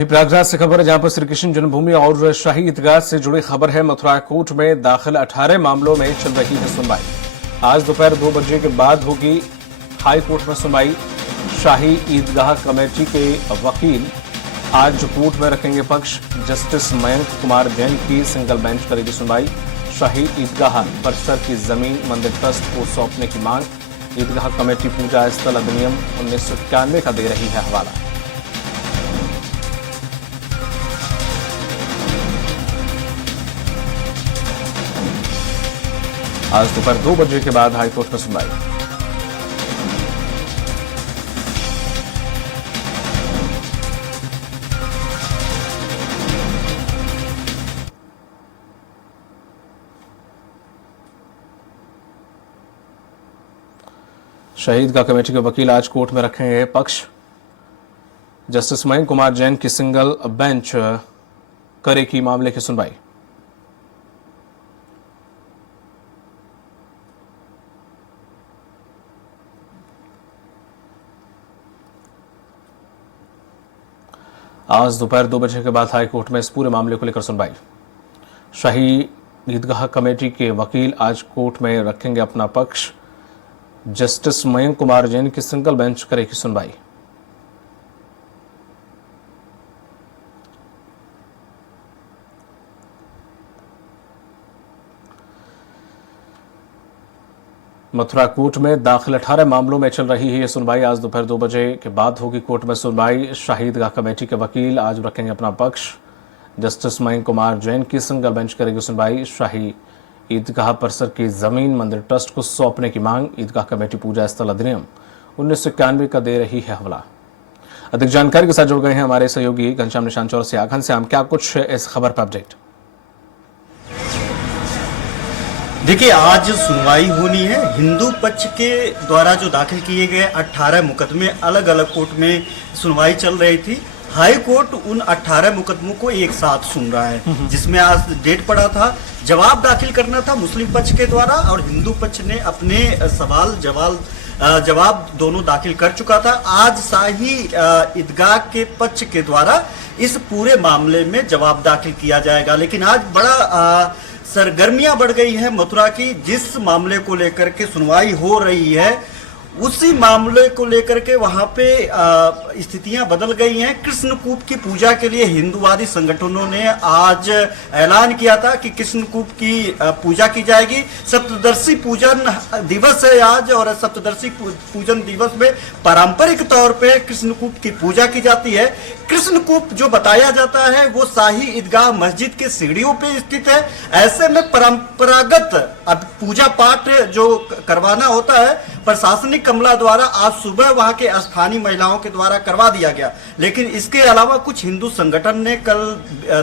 प्रयागराज से खबर है जहां पर श्री कृष्ण जन्मभूमि और शाही ईदगाह से जुड़ी खबर है। मथुरा कोर्ट में दाखिल 18 मामलों में चल रही है सुनवाई। आज दोपहर 2 बजे के बाद होगी हाई कोर्ट में सुनवाई। शाही ईदगाह कमेटी के वकील आज कोर्ट में रखेंगे पक्ष। जस्टिस मयंक कुमार जैन की सिंगल बेंच करेगी सुनवाई। शाही ईदगाह परिसर की जमीन मंदिर ट्रस्ट को सौंपने की मांग। ईदगाह कमेटी पूजा स्थल अधिनियम 1991 का दे रही है हवाला। आज दोपहर 2 बजे के बाद हाईकोर्ट में सुनवाई। शहीद का कमेटी के वकील आज कोर्ट में रखेंगे पक्ष। जस्टिस मयंक कुमार जैन की सिंगल बेंच करेगी मामले की सुनवाई। आज दोपहर 2 बजे के बाद हाईकोर्ट में इस पूरे मामले को लेकर सुनवाई। शाही ईदगाह कमेटी के वकील आज कोर्ट में रखेंगे अपना पक्ष। जस्टिस मयंक कुमार जैन की सिंगल बेंच करेगी सुनवाई। मथुरा कोर्ट में दाखिल 18 मामलों में चल रही है ये सुनवाई। आज दोपहर 2 बजे के बाद होगी कोर्ट में सुनवाई। शाही ईदगाह कमेटी के वकील आज रखेंगे अपना पक्ष। जस्टिस मयंक कुमार जैन की सिंगल बेंच करेगी सुनवाई। शाही ईदगाह परिसर की जमीन मंदिर ट्रस्ट को सौंपने की मांग। ईदगाह कमेटी पूजा स्थल अधिनियम 1991 का दे रही है हवाला। अधिक जानकारी के साथ जुड़ गए हैं हमारे सहयोगी घनश्याम निशान चौरसिया। घनश्याम, क्या कुछ इस खबर पर अपडेट? देखिए, आज सुनवाई होनी है। हिंदू पक्ष के द्वारा जो दाखिल किए गए 18 मुकदमे अलग अलग कोर्ट में सुनवाई चल रही थी। हाई कोर्ट उन 18 मुकदमों को एक साथ सुन रहा है, जिसमें आज डेट पड़ा था। जवाब दाखिल करना था मुस्लिम पक्ष के द्वारा और हिंदू पक्ष ने अपने जवाब दोनों दाखिल कर चुका था। आज शाही ईदगाह के पक्ष के द्वारा इस पूरे मामले में जवाब दाखिल किया जाएगा। लेकिन आज बड़ा सरगर्मियां बढ़ गई है मथुरा की। जिस मामले को लेकर के सुनवाई हो रही है उसी मामले को लेकर के वहां पे स्थितियां बदल गई हैं। कृष्णकूप की पूजा के लिए हिंदूवादी संगठनों ने आज ऐलान किया था कि कृष्णकूप की पूजा की जाएगी। सप्तदर्शी पूजन दिवस है आज, और सप्तदर्शी पूजन दिवस में पारंपरिक तौर पे कृष्णकूप की पूजा की जाती है। कृष्णकूप जो बताया जाता है वो शाही ईदगाह मस्जिद के सीढ़ियों पे स्थित है। ऐसे में परंपरागत अब पूजा पाठ जो करवाना होता है प्रशासनिक अमला द्वारा आज सुबह वहां के स्थानीय महिलाओं के द्वारा करवा दिया गया। लेकिन इसके अलावा कुछ हिंदू संगठन ने कल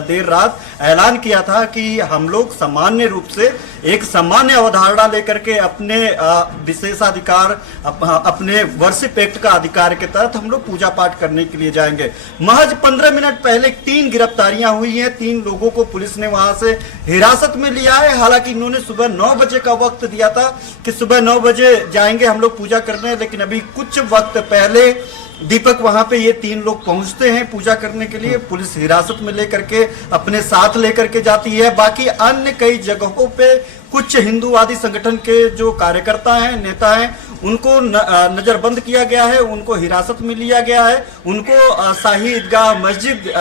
देर रात ऐलान किया था कि हम लोग सामान्य रूप से एक सामान्य अवधारणा लेकर के अपने विशेषाधिकार अपने वर्षिप एक्ट का अधिकार के तहत हम लोग पूजा पाठ करने के लिए जाएंगे। महज 15 मिनट पहले 3 गिरफ्तारियां हुई हैं। 3 लोगों को पुलिस ने वहां से हिरासत में लिया है। हालांकि इन्होंने सुबह 9 बजे का वक्त दिया था कि सुबह 9 बजे जाएंगे हम लोग पूजा करने, लेकिन अभी कुछ वक्त पहले दीपक वहां पे ये 3 लोग पहुंचते हैं पूजा करने के लिए। पुलिस हिरासत में लेकर के अपने साथ लेकर के जाती है। बाकी अन्य कई जगहों पे कुछ हिंदूवादी संगठन के जो कार्यकर्ता हैं, नेता हैं, उनको नजरबंद किया गया है, उनको हिरासत में लिया गया है। उनको शाही ईदगाह मस्जिद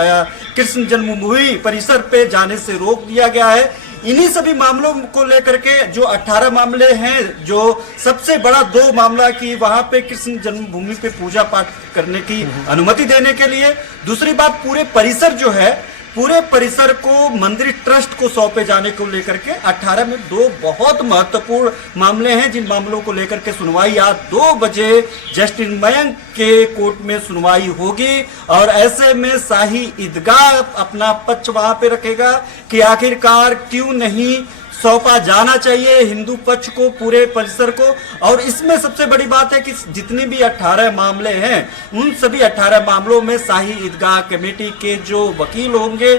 कृष्ण जन्मभूमि परिसर पे जाने से रोक दिया गया है। इन्हीं सभी मामलों को लेकर के जो 18 मामले हैं, जो सबसे बड़ा 2 मामला कि वहां पे कृष्ण जन्मभूमि पे पूजा पाठ करने की अनुमति देने के लिए, दूसरी बात पूरे परिसर जो है पूरे परिसर को मंदिर ट्रस्ट को सौंपे जाने को लेकर के 18 में 2 बहुत महत्वपूर्ण मामले हैं, जिन मामलों को लेकर के सुनवाई आज 2 बजे जस्टिस मयंक के कोर्ट में सुनवाई होगी। और ऐसे में शाही ईदगाह अपना पक्ष वहां पे रखेगा कि आखिरकार क्यों नहीं सौंपा जाना चाहिए हिंदू पक्ष को, पूरे परिसर को। और इसमें सबसे बड़ी बात है कि जितने भी 18 मामले हैं उन सभी 18 मामलों में शाही ईदगाह कमेटी के जो वकील होंगे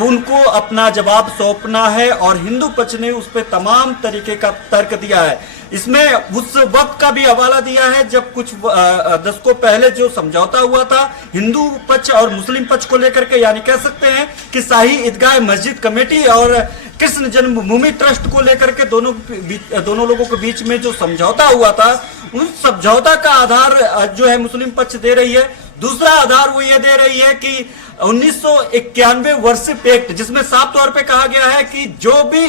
उनको अपना जवाब सौंपना है। और हिंदू पक्ष ने उस पर तमाम तरीके का तर्क दिया है। इसमें उस वक्त का भी हवाला दिया है जब कुछ दशकों पहले जो समझौता हुआ था हिंदू पक्ष और मुस्लिम पक्ष को लेकर के, यानी कह सकते हैं कि शाही ईदगाह मस्जिद कमेटी और कृष्ण जन्मभूमि ट्रस्ट को लेकर के दोनों लोगों के बीच में जो समझौता हुआ था उस समझौता का आधार जो है मुस्लिम पक्ष दे रही है। दूसरा आधार वो ये दे रही है कि 1991 वर्षिप एक्ट, जिसमें साफ तौर पे कहा गया है कि जो भी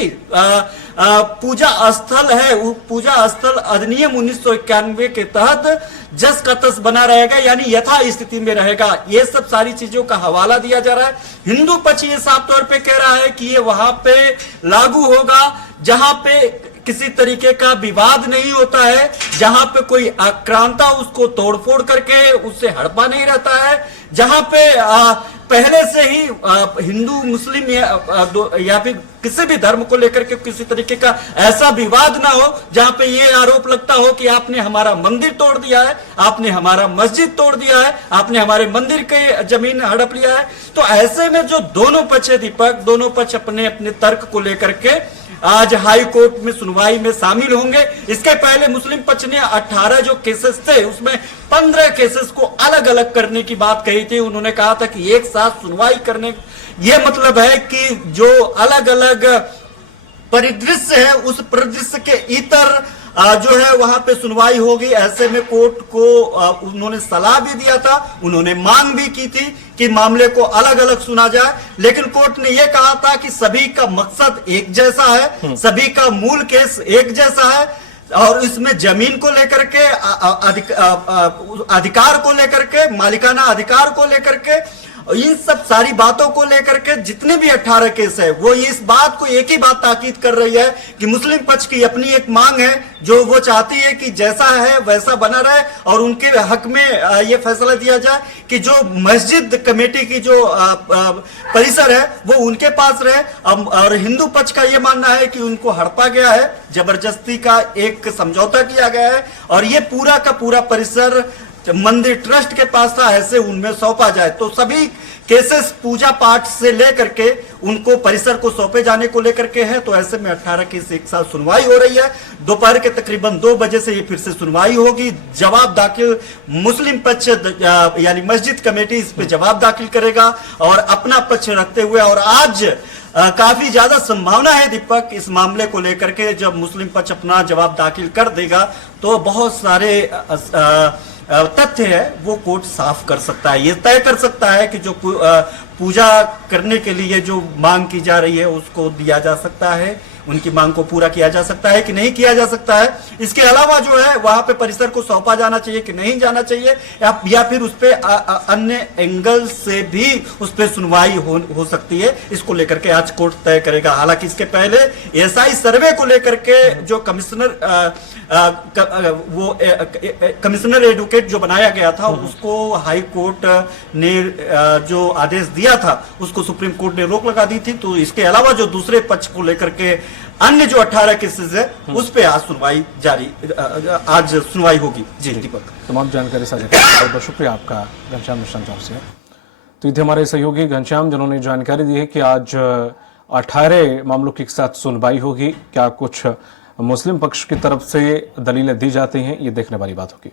पूजा स्थल है वो पूजा स्थल अधिनियम 1991 के तहत जस का तस बना रहेगा, यानी यथा स्थिति में रहेगा। ये सब सारी चीजों का हवाला दिया जा रहा है। हिंदू पक्ष ये साफ तौर पे कह रहा है कि ये वहां पे लागू होगा जहां पे किसी तरीके का विवाद नहीं होता है, जहां पे कोई आक्रांता उसको तोड़फोड़ करके उससे हड़पा नहीं रहता है, जहां पे पहले से ही हिंदू मुस्लिम या फिर किसी भी धर्म को लेकर के किसी तरीके का ऐसा विवाद ना हो जहां पे ये आरोप लगता हो कि आपने हमारा मंदिर तोड़ दिया है, आपने हमारा मस्जिद तोड़ दिया है, आपने हमारे मंदिर के जमीन हड़प लिया है। तो ऐसे में जो दोनों पक्ष है दीपक, दोनों पक्ष अपने अपने तर्क को लेकर के आज हाई कोर्ट में सुनवाई में शामिल होंगे। इसके पहले मुस्लिम पक्ष ने 18 जो केसेस थे उसमें 15 केसेस को अलग अलग करने की बात कही थी। उन्होंने कहा था कि एक साथ सुनवाई करने, ये मतलब है कि जो अलग अलग परिदृश्य है उस परिदृश्य के इतर जो है वहां पे सुनवाई होगी। ऐसे में कोर्ट को उन्होंने सलाह भी दिया था, उन्होंने मांग भी की थी कि मामले को अलग अलग सुना जाए, लेकिन कोर्ट ने यह कहा था कि सभी का मकसद एक जैसा है, सभी का मूल केस एक जैसा है और इसमें जमीन को लेकर के अधिकार को लेकर के, मालिकाना अधिकार को लेकर के, इन सब सारी बातों को लेकर के जितने भी 18 केस है वो इस बात को एक ही बात ताकीद कर रही है कि मुस्लिम पक्ष की अपनी एक मांग है जो वो चाहती है कि जैसा है वैसा बना रहे और उनके हक में ये फैसला दिया जाए कि जो मस्जिद कमेटी की जो परिसर है वो उनके पास रहे। और हिंदू पक्ष का ये मानना है कि उनको हड़पा गया है, जबरदस्ती का एक समझौता किया गया है और ये पूरा का पूरा परिसर मंदिर ट्रस्ट के पास था, ऐसे उनमें सौंपा जाए। तो सभी केसेस पूजा पाठ से लेकर के उनको परिसर को सौंपे जाने को लेकर के है। तो ऐसे में 18 केस एक साथ सुनवाई हो रही है। दोपहर के तकरीबन 2 बजे से ये फिर से सुनवाई होगी। जवाब दाखिल मुस्लिम पक्ष यानी मस्जिद कमेटी इस पे जवाब दाखिल करेगा और अपना पक्ष रखते हुए, और आज काफी ज्यादा संभावना है दीपक इस मामले को लेकर के जब मुस्लिम पक्ष अपना जवाब दाखिल कर देगा तो बहुत सारे तथ्य है वो कोर्ट साफ कर सकता है। ये तय कर सकता है कि जो पूजा करने के लिए जो मांग की जा रही है उसको दिया जा सकता है, उनकी मांग को पूरा किया जा सकता है कि नहीं किया जा सकता है। इसके अलावा जो है वहां पे परिसर को सौंपा जाना चाहिए कि नहीं जाना चाहिए, या फिर उस पे अन्य एंगल से भी उस पे सुनवाई हो सकती है। इसको लेकर के आज कोर्ट तय करेगा। हालांकि इसके पहले एसआई सर्वे को लेकर के जो कमिश्नर एडवोकेट जो बनाया गया था उसको हाई कोर्ट ने जो आदेश दिया था उसको सुप्रीम कोर्ट ने रोक लगा दी थी। तो इसके अलावा जो दूसरे पक्ष को लेकर के अन्य जो 18 केसेस है उस पे आज सुनवाई आज सुनवाई होगी। जी दीपक, तमाम जानकारी साझा करने के लिए बहुत बहुत शुक्रिया आपका घनश्याम मिश्रा से। तो ये थे हमारे सहयोगी घनश्याम जिन्होंने जानकारी दी है कि आज 18 मामलों के साथ सुनवाई होगी। क्या कुछ मुस्लिम पक्ष की तरफ से दलीलें दी जाती हैं, ये देखने वाली बात होगी।